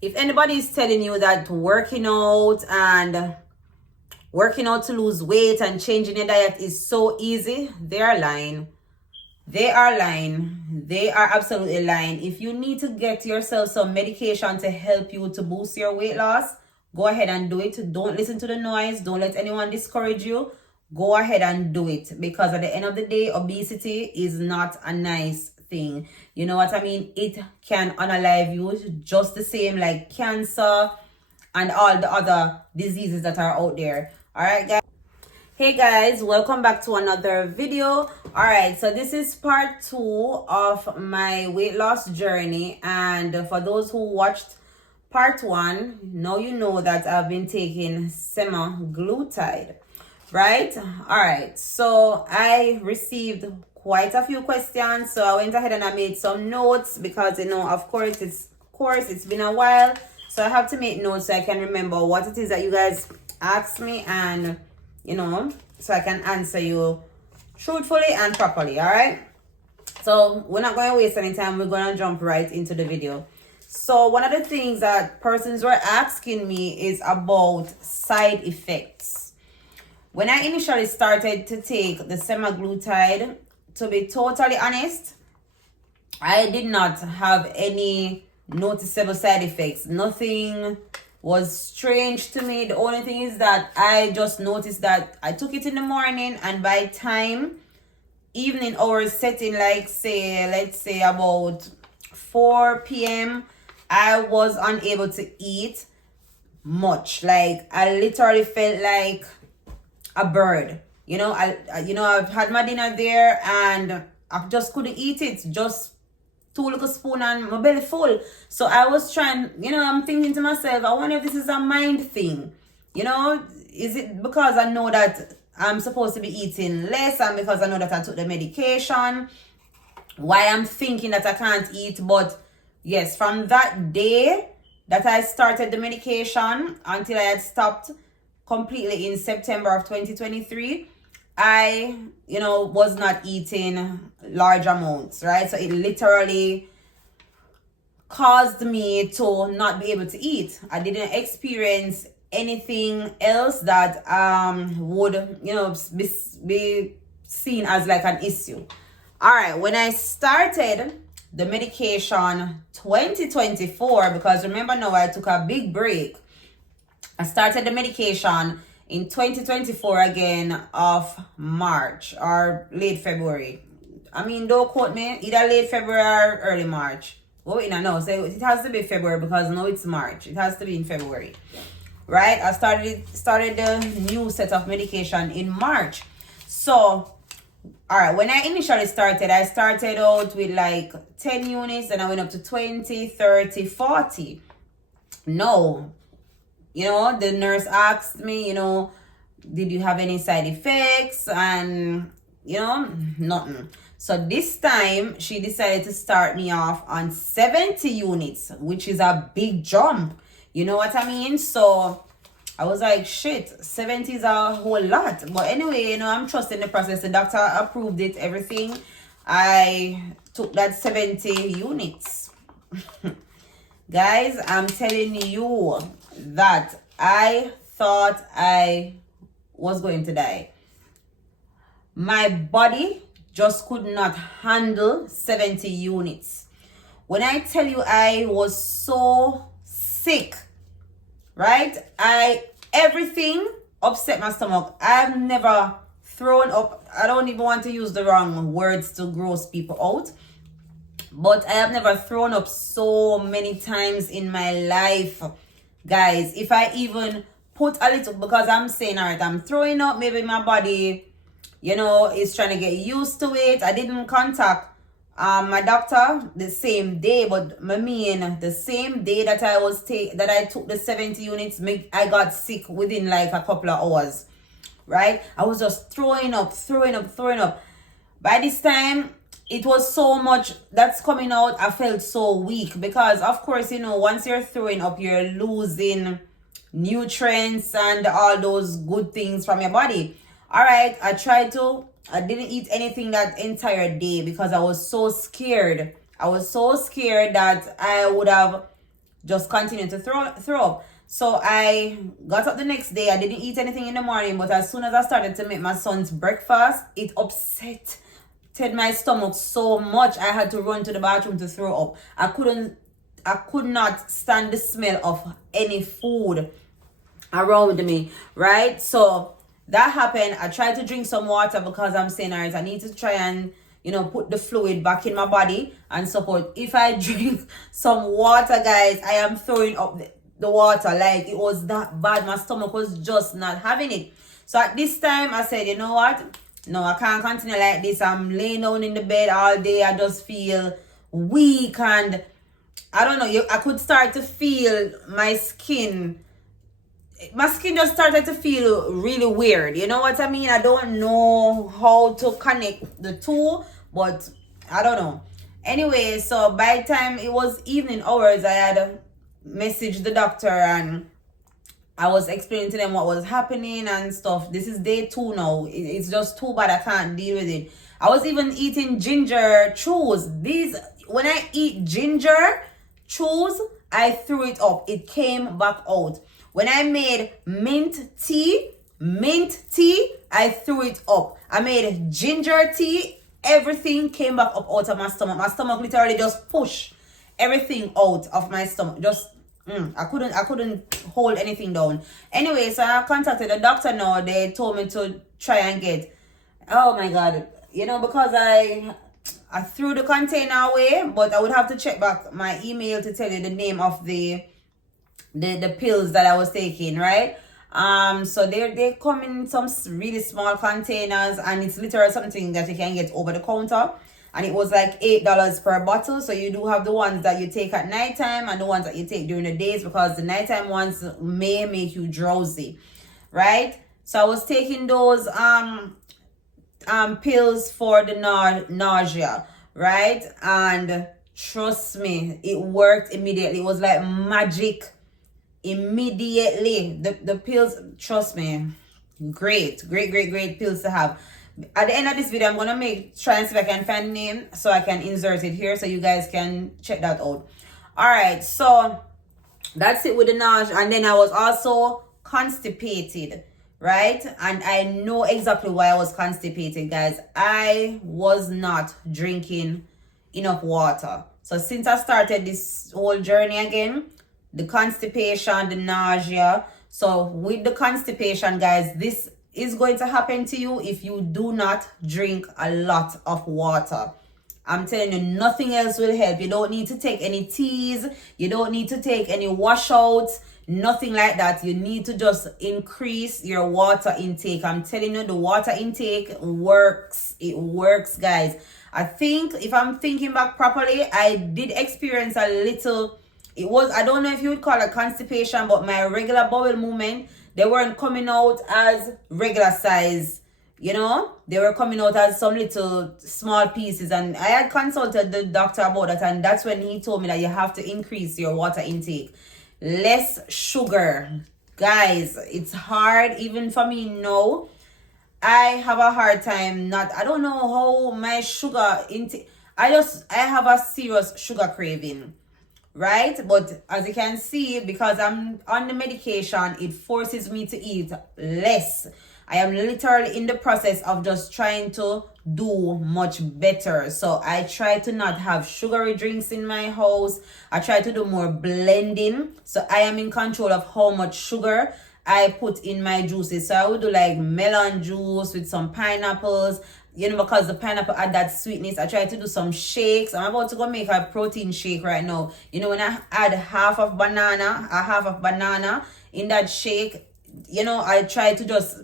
If anybody is telling you that working out to lose weight and changing your diet is so easy, they are lying. They are lying. They are absolutely lying. If you need to get yourself some medication to help you to boost your weight loss, go ahead and do it. Don't listen to the noise. Don't let anyone discourage you. Go ahead and do it, because at the end of the day, obesity is not a nice thing. You know what I mean? It can unalive you just the same like cancer and all the other diseases that are out there. All right, guys. Hey guys, welcome back to another video. All right, so this is part 2 of my weight loss journey, and for those who watched part 1, now you know that I've been taking semaglutide, right? All right, so I received quite a few questions, so I went ahead and I made some notes because, you know, of course it's been a while, so I have to make notes so I can remember what it is that you guys asked me, and you know, so I can answer you truthfully and properly. All right, so we're not going to waste any time. We're going to jump right into the video. So one of the things that persons were asking me is about side effects. When I initially started to take the semaglutide, to be totally honest, I did not have any noticeable side effects. Nothing was strange to me. The only thing is that I just noticed that I took it in the morning, and by time evening hours setting, like let's say about 4 p.m., I was unable to eat much. Like I literally felt like a bird. I've had my dinner there and I just couldn't eat it. Just 2 little spoon and my belly full. So I was trying, I'm thinking to myself, I wonder if this is a mind thing. Is it because I know that I'm supposed to be eating less, and because I know that I took the medication, why I'm thinking that I can't eat? But yes, from that day that I started the medication until I had stopped completely in September of 2023, I, was not eating large amounts, right? So it literally caused me to not be able to eat. I didn't experience anything else that would, be seen as like an issue. All right, when I started the medication 2024, because remember now I took a big break. I started the medication in 2024 again of March or late February. I mean, don't quote me, either late February or early March. Oh, no, so it has to be February because now it's March. It has to be in February, right? I started the new set of medication in March. So, all right, when I initially started, I started out with like 10 units, and I went up to 20, 30, 40. No. The nurse asked me, did you have any side effects? And, nothing. So this time she decided to start me off on 70 units, which is a big jump. You know what I mean? So I was like, shit, 70 is a whole lot. But anyway, I'm trusting the process. The doctor approved it, everything. I took that 70 units. Guys, I'm telling you that I thought I was going to die. My body just could not handle 70 units. When I tell you I was so sick, right? Everything upset my stomach. I've never thrown up. I don't even want to use the wrong words to gross people out, but I have never thrown up so many times in my life, guys. If I even put a little, because I'm saying, all right, I'm throwing up, maybe my body, is trying to get used to it. I didn't contact my doctor the same day, but the same day that I took the 70 units, I got sick within like a couple of hours, right? I was just throwing up. By this time, it was so much that's coming out. I felt so weak because, of course, once you're throwing up, you're losing nutrients and all those good things from your body. All right, I didn't eat anything that entire day because I was so scared. I was so scared that I would have just continue to throw up. So I got up the next day. I didn't eat anything in the morning, but as soon as I started to make my son's breakfast, it upset my stomach so much I had to run to the bathroom to throw up. I could not stand the smell of any food around me, right? So that happened. I tried to drink some water because I'm saying, all right, I need to try and put the fluid back in my body and support. If I drink some water, guys, I am throwing up the water. Like, it was that bad. My stomach was just not having it. So at this time I said, you know what, no, I can't continue like this. I'm laying down in the bed all day. I just feel weak, and I don't know, I could start to feel my skin just started to feel really weird. You know what I mean? I don't know how to connect the two, but I don't know. Anyway, so by the time it was evening hours, I had messaged the doctor and I was explaining to them what was happening and stuff. This is day 2 now. It's just too bad. I can't deal with it. I was even eating ginger chews. When I eat ginger chews, I threw it up. It came back out. When I made mint tea, I threw it up. I made ginger tea, everything came back up out of my stomach. My stomach literally just pushed everything out of my stomach. Just I couldn't hold anything down. Anyway, so I contacted the doctor now. They told me to try and get, oh my god, because I threw the container away, but I would have to check back my email to tell you the name of the pills that I was taking, right? So they come in some really small containers, and it's literally something that you can get over the counter, and it was like $8 per bottle. So you do have the ones that you take at nighttime and the ones that you take during the days, because the nighttime ones may make you drowsy, right? So I was taking those pills for the nausea, right? And trust me, it worked immediately. It was like magic. Immediately, the pills, trust me, great pills to have. At the end of this video, I'm gonna try and see if I can find the name so I can insert it here so you guys can check that out. All right, so that's it with the nausea. And then I was also constipated, right? And I know exactly why I was constipated, guys. I was not drinking enough water. So since I started this whole journey again, the constipation, the nausea. So with the constipation, guys, this is going to happen to you if you do not drink a lot of water. I'm telling you, nothing else will help. You don't need to take any teas. You don't need to take any washouts. Nothing like that. You need to just increase your water intake. I'm telling you, the water intake works. It works, guys. I think, if I'm thinking back properly, I did experience a little... I don't know if you would call it constipation, but my regular bowel movement, they weren't coming out as regular size, they were coming out as some little small pieces. And I had consulted the doctor about that, and that's when he told me that you have to increase your water intake. Less sugar. Guys, it's hard even for me now. I have a hard time I don't know how my sugar intake, I have a serious sugar craving. Right? But as you can see, because I'm on the medication, it forces me to eat less. I am literally in the process of just trying to do much better. So I try to not have sugary drinks in my house. I try to do more blending. So I am in control of how much sugar I put in my juices. So I would do like melon juice with some pineapples. Because the pineapple had that sweetness. I try to do some shakes. I'm about to go make a protein shake right now. When I add half of banana in that shake, I try to just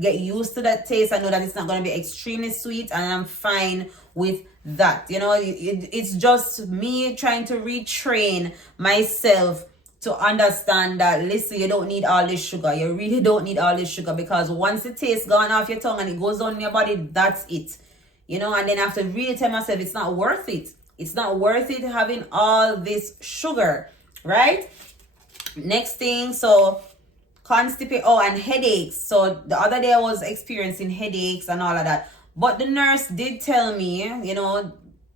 get used to that taste. I know that it's not going to be extremely sweet, and I'm fine with that. It's just me trying to retrain myself to understand that, listen, you don't need all this sugar. You really don't need all this sugar, because once the taste gone off your tongue and it goes on your body, that's it. And then I have to really tell myself it's not worth it. It's not worth it having all this sugar, right? Next thing, so constipation, and headaches. So the other day I was experiencing headaches and all of that. But the nurse did tell me,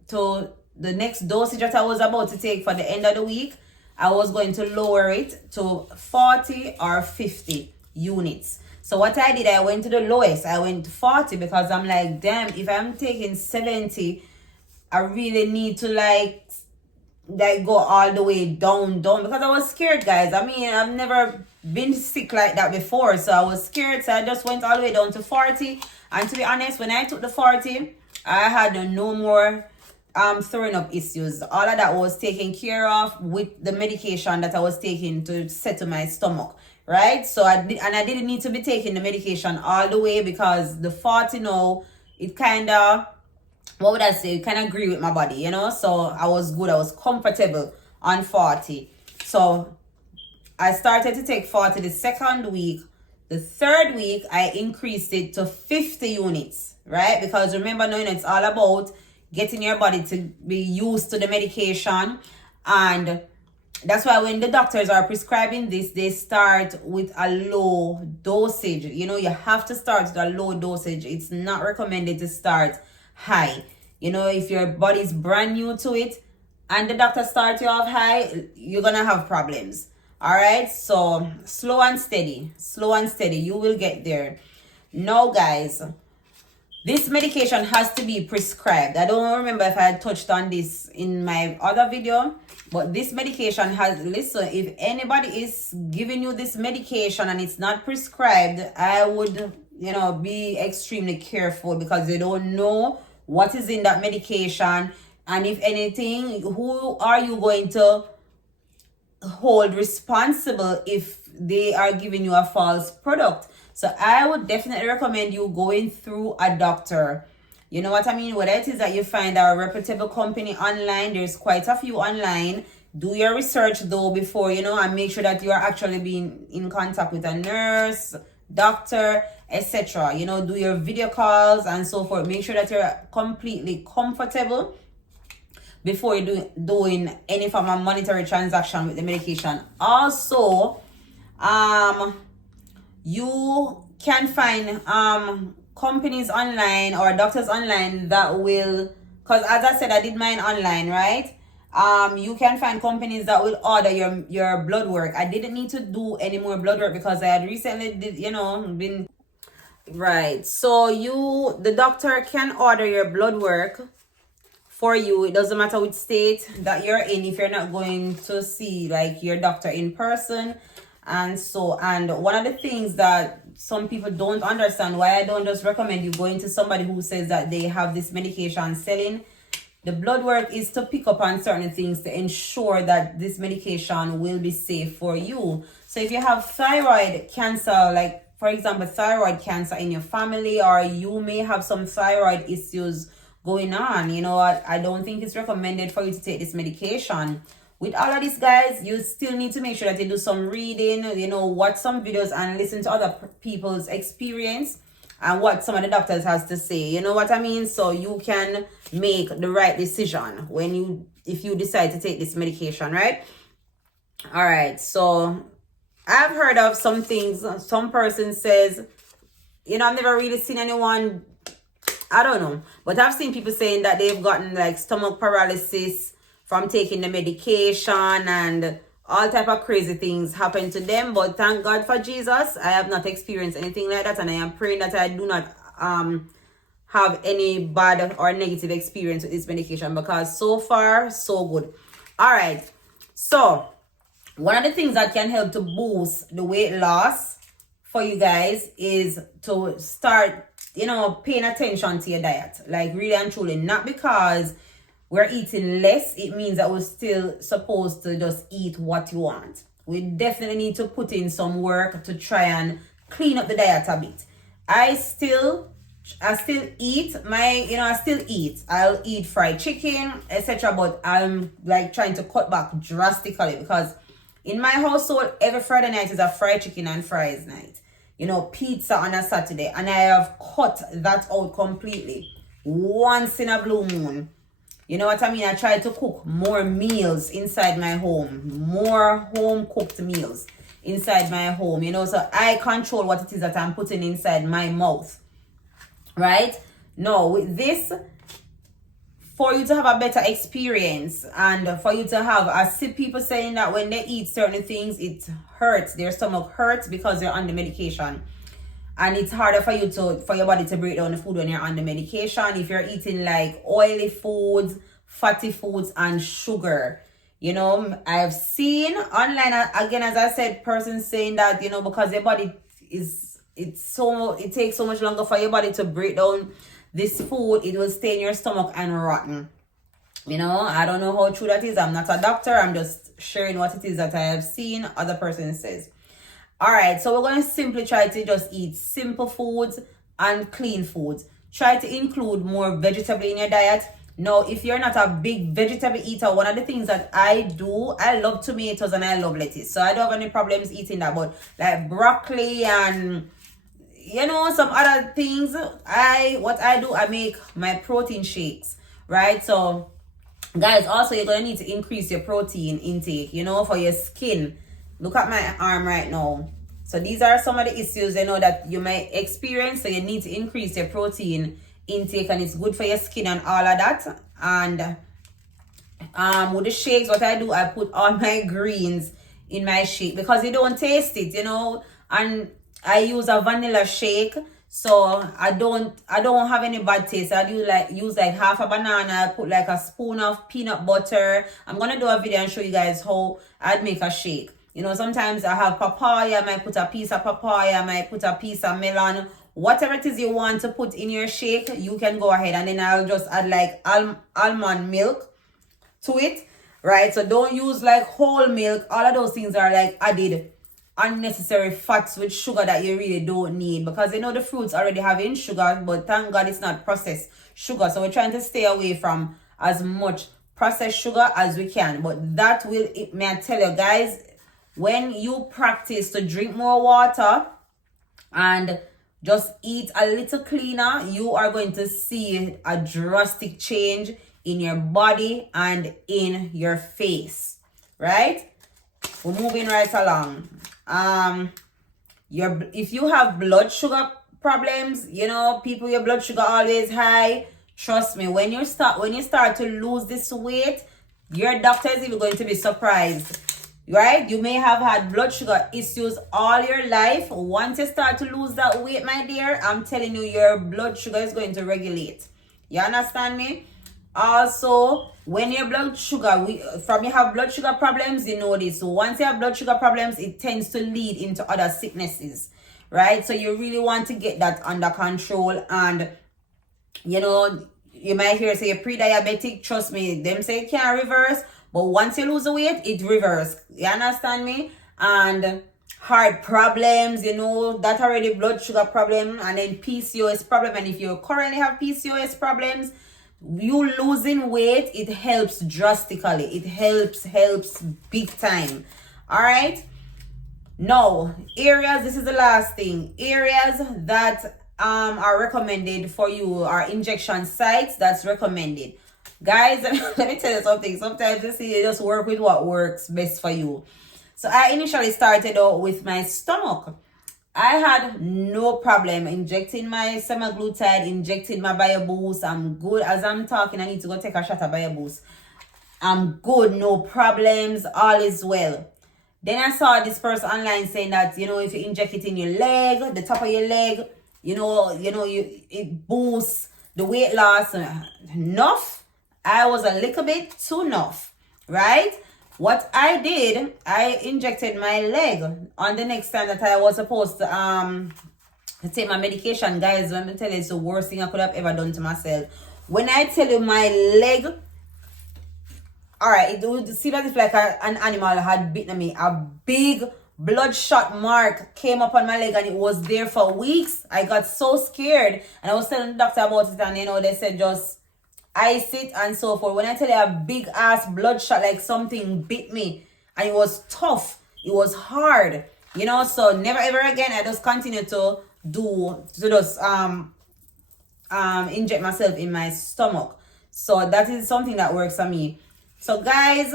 to the next dosage that I was about to take for the end of the week, I was going to lower it to 40 or 50 units. So what I did, I went to the lowest. I went to 40 because I'm like, damn, if I'm taking 70, I really need to like go all the way down because I was scared, guys. I mean, I've never been sick like that before, so I was scared. So I just went all the way down to 40. And to be honest, when I took the 40, I had no more throwing up issues. All of that was taken care of with the medication that I was taking to settle my stomach, right? So I didn't need to be taking the medication all the way because the 40 now, it kind of, what would I say, kind of agree with my body, you know. So I was good, I was comfortable on 40. So I started to take 40 the second week. The third week I increased it to 50 units, right? Because remember now, it's all about getting your body to be used to the medication. And that's why when the doctors are prescribing this, they start with a low dosage. You know, you have to start with a low dosage. It's not recommended to start high. You know, if your body's brand new to it and the doctor starts you off high, you're gonna have problems. All right, so slow and steady, you will get there. Now guys, this medication has to be prescribed. I don't remember if I had touched on this in my other video, but this medication has, listen, if anybody is giving you this medication and it's not prescribed, I would, you know, be extremely careful because they don't know what is in that medication. And if anything, who are you going to hold responsible if they are giving you a false product? So I would definitely recommend you going through a doctor. You know what I mean? Whether it is that you find a reputable company online, there's quite a few online. Do your research though before, you know, and make sure that you are actually being in contact with a nurse, doctor, etc. You know, do your video calls and so forth. Make sure that you're completely comfortable before you doing any form of monetary transaction with the medication. Also, you can find companies online or doctors online that will, because as I said, I did mine online, right? You can find companies that will order your blood work. I didn't need to do any more blood work because I had recently been right. So the doctor can order your blood work for you. It doesn't matter which state that you're in if you're not going to see like your doctor in person. And one of the things that some people don't understand, why I don't just recommend you going to somebody who says that they have this medication selling. The blood work is to pick up on certain things to ensure that this medication will be safe for you. So if you have thyroid cancer, like for example, thyroid cancer in your family, or you may have some thyroid issues going on, you know, I don't think it's recommended for you to take this medication. With all of this, guys, you still need to make sure that you do some reading, you know, watch some videos and listen to other people's experience and what some of the doctors has to say. You know what I mean? So you can make the right decision if you decide to take this medication, right? All right. So I've heard of some things. Some person says, you know, I've never really seen anyone, I don't know, but I've seen people saying that they've gotten like stomach paralysis from taking the medication, and all type of crazy things happen to them. But thank God for Jesus, I have not experienced anything like that, and I am praying that I do not have any bad or negative experience with this medication, because so far so good. All right, so one of the things that can help to boost the weight loss for you guys is to start, you know, paying attention to your diet, like really and truly. Not because we're eating less, it means that we're still supposed to just eat what you want. We definitely need to put in some work to try and clean up the diet a bit. I still eat I'll eat fried chicken, etc. But I'm like trying to cut back drastically, because in my household, every Friday night is a fried chicken and fries night. You know, pizza on a Saturday. And I have cut that out completely. Once in a blue moon. You know what I mean? I try to cook more meals inside my home. More home cooked meals inside my home. You know, so I control what it is that I'm putting inside my mouth. Right? Now, with this, for you to have a better experience, and for you to have, I see people saying that when they eat certain things, it hurts, their stomach hurts because they're on the medication. And it's harder for you to, for your body to break down the food when you're on the medication. If you're eating like oily foods, fatty foods, and sugar, you know, I've seen online, again, as I said, persons saying that, you know, because your body is, it takes so much longer for your body to break down this food, it will stay in your stomach and rotten. You know, I don't know how true that is. I'm not a doctor. I'm just sharing what it is that I have seen other persons says. All right, so we're going to simply try to just eat simple foods and clean foods. Try to include more vegetable in your diet. Now, if you're not a big vegetable eater, one of the things that I do, I love tomatoes and I love lettuce. So I don't have any problems eating that. But like broccoli and, you know, some other things, what I do, I make my protein shakes, right? So guys, also you're going to need to increase your protein intake, you know, for your skin. Look at my arm right now. So these are some of the issues, you know, that you might experience. So you need to increase your protein intake, and it's good for your skin and all of that. And with the shakes, what I do, I put all my greens in my shake because you don't taste it, you know. And I use a vanilla shake, so I don't have any bad taste. I do use like half a banana, put like a spoon of peanut butter. I'm gonna do a video and show you guys how I'd make a shake. You know, sometimes I have papaya, I might put a piece of papaya, I might put a piece of melon. Whatever it is you want to put in your shake, you can go ahead. And then I'll just add like almond milk to it, right? So don't use like whole milk. All of those things are like added unnecessary fats with sugar that you really don't need, because you know the fruits already having sugar, but thank God it's not processed sugar. So we're trying to stay away from as much processed sugar as we can. But that will, may I tell you guys, when you practice to drink more water and just eat a little cleaner, you are going to see a drastic change in your body and in your face, right? We're moving right along. If you have blood sugar problems, you know, people, your blood sugar always high, trust me, when you start to lose this weight, your doctor is even going to be surprised, right? You may have had blood sugar issues all your life. Once you start to lose that weight, my dear, I'm telling you, your blood sugar is going to regulate. You understand me? Also, when your blood sugar, from you have blood sugar problems, you know this. So once you have blood sugar problems, it tends to lead into other sicknesses, right? So you really want to get that under control. And, you know, you might hear say you're pre-diabetic. Trust me, them say it can't reverse. But once you lose the weight, it reverses. You understand me? And heart problems, you know, that already blood sugar problem. And then PCOS problem. And if you currently have PCOS problems, you losing weight, it helps drastically. It helps big time. All right. Now, areas, this is the last thing. Areas that are recommended for you are injection sites that's recommended. Guys, let me tell you something. Sometimes you see, you just work with what works best for you. So I initially started out with my stomach. I had no problem injecting my Semaglutide, injecting my BioBoost. I'm good. As I'm talking, I need to go take a shot of BioBoost. I'm good, no problems, all is well. Then I saw this person online saying that, you know, if you inject it in your leg, the top of your leg, it boosts the weight loss. Enough. I was a little bit too enough, right? What I did, I injected my leg on the next time that I was supposed to take my medication. Guys, let me tell you, it's the worst thing I could have ever done to myself. When I tell you my leg, all right, it would seem as if like an animal had bitten me. A big bloodshot mark came up on my leg and it was there for weeks. I got so scared and I was telling the doctor about it, and you know, they said just ice it and so forth. When I tell you a big ass bloodshot, like something bit me, and it was tough, it was hard, you know. So never ever again. I just continue to inject myself in my stomach. So that is something that works for me. So guys,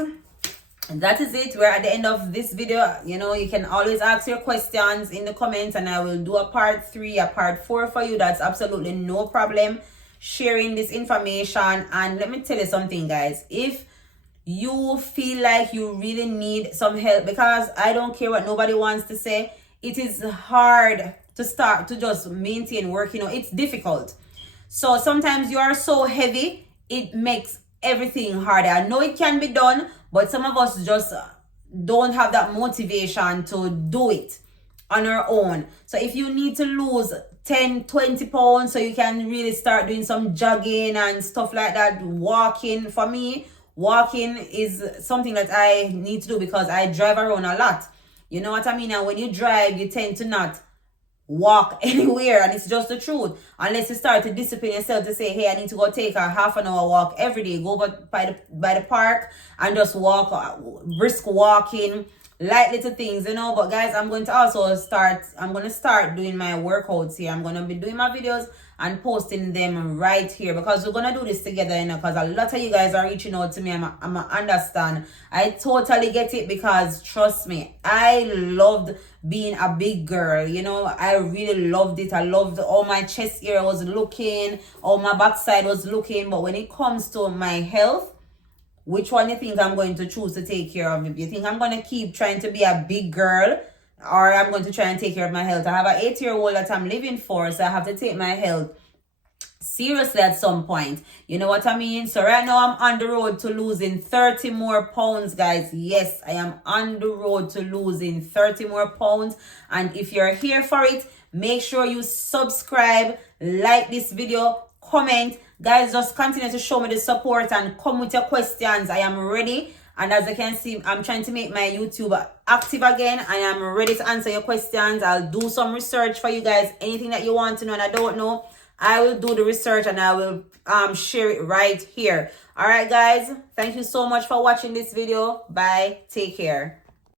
that is it. We're at the end of this video. You know, you can always ask your questions in the comments and I will do a part 3, a part 4 for you. That's absolutely no problem. sharing this information. And let me tell you something, guys. If you feel like you really need some help, because I don't care what nobody wants to say, it is hard to start to just maintain work. It's difficult. So sometimes you are so heavy, it makes everything harder. I know it can be done, but some of us just don't have that motivation to do it on our own. So if you need to lose 10-20 pounds so you can really start doing some jogging and stuff like that, walking, for me, walking is something that I need to do because I drive around a lot. You know what I mean? And when you drive, you tend to not walk anywhere, and it's just the truth. Unless you start to discipline yourself to say, hey, I need to go take a half an hour walk every day. Go over by the park and just walk, brisk walking, light little things, But guys, I'm going to start doing my workouts here. I'm going to be doing my videos and posting them right here, because we're going to do this together, because a lot of you guys are reaching out to me. I'm understand. I totally get it, because trust me, I loved being a big girl, I really loved it. I loved all my chest area was looking, all my backside was looking. But when it comes to my health, which one you think I'm going to choose to take care of? If you think I'm going to keep trying to be a big girl, or I'm going to try and take care of my health. I have an 8-year-old that I'm living for, so I have to take my health seriously at some point. You know what I mean? So right now I'm on the road to losing 30 more pounds, guys. Yes, I am on the road to losing 30 more pounds. And if you're here for it, make sure you subscribe, like this video, comment. Guys, just continue to show me the support and come with your questions. I am ready. And as you can see, I'm trying to make my YouTube active again. I am ready to answer your questions. I'll do some research for you guys. Anything that you want to know and I don't know, I will do the research and I will share it right here. All right, guys. Thank you so much for watching this video. Bye. Take care.